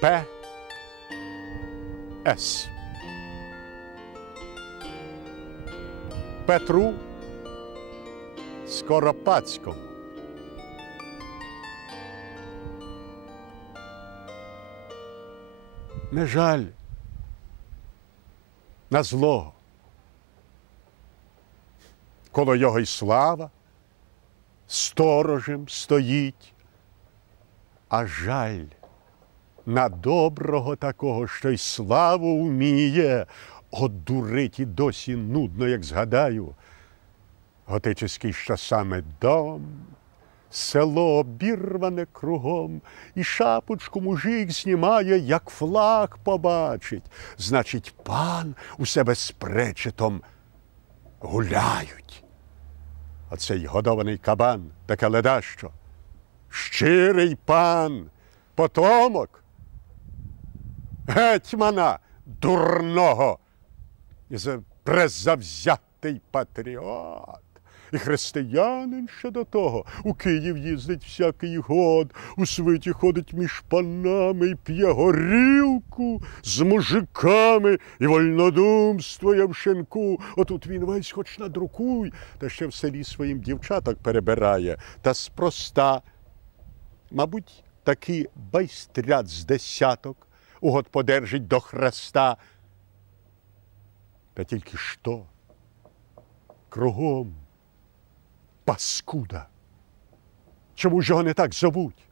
П. С. Петру Скоропадському. Не жаль на злого. Коло його й слава сторожем стоїть, а жаль на доброго такого, що й славу вміє. От дурить і досі нудно, як згадаю. Готический що саме дом, село обірване кругом, і шапочку мужик знімає, як флаг побачить. Значить, пан у себе з пречетом гуляють. А цей годований кабан таке ледащо. Щирий пан, потомок, гетьмана дурного і за- презавзятий патріот. І християнин ще до того. У Київ їздить всякий год, у свиті ходить між панами і п'є горілку з мужиками і вольнодумство Явшенку. Отут він весь хоч надрукуй, та ще в селі своїм дівчаток перебирає. Та спроста, мабуть, таки байстрят з десяток угод подержить до хреста. Та тільки що? Кругом паскуда. Чому ж його не так зовуть?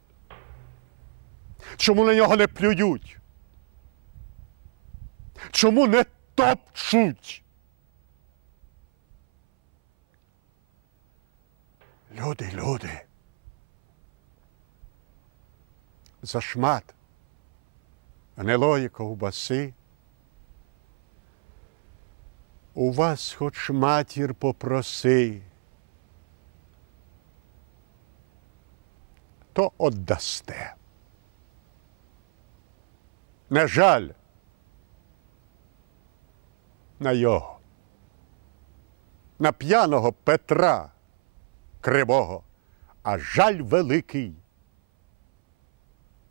Чому на нього не плюють? Чому не топчуть? Люди, люди. За шмат гнилої ковбаси. У вас хоч матір попроси, то отдасте. Не жаль на його, на п'яного Петра Кривого, а жаль великий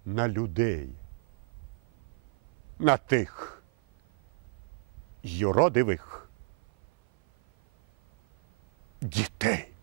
на людей, на тих юродивих дітей.